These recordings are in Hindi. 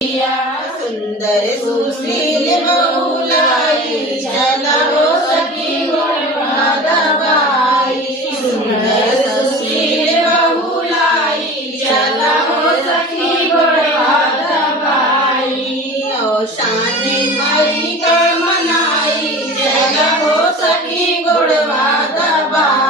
सुंदर सुशील बहुलाई चलो सखी गुणवादबाई सुंदर सुशील बहुलाई चलो सखी गुणवादबाई ओ शान मई कर मनाई चलो सखी गुणवादबाई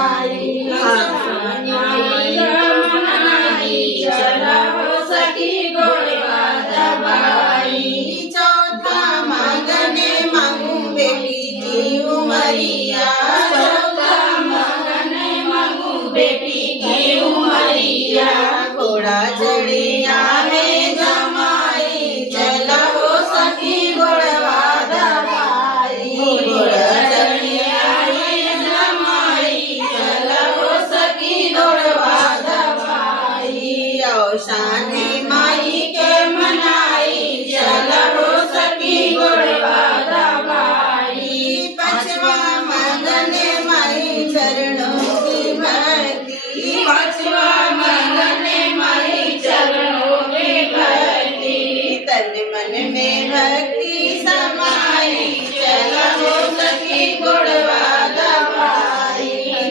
बेटी की उमरिया घोड़ा जड़िया में जमाई चलो सखी गुणवादबाई घोड़ा जड़िया में जमाई चलो सखी गुणवादबाई ओ शानी माई के मनाई चलो सखी गुणवादबाई पचवा मगन माई चरणों पांचवा मंगन माई चरणों में भक्ति तन मन में भक्ति समाई चलो सखी गुणवादबाई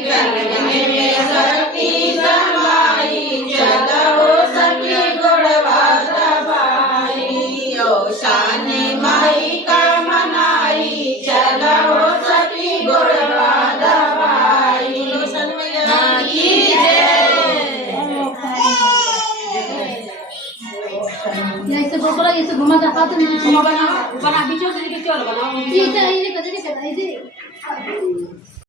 तन मन में भक्ति समाई चलो सखी गुणवादबाई ओ शान माई का मनाई चलो सखी गुणवादबाई ऐसे बोला ऐसे घुमा जाता तो घुमा बना बीचों से निकल के बना ये कदे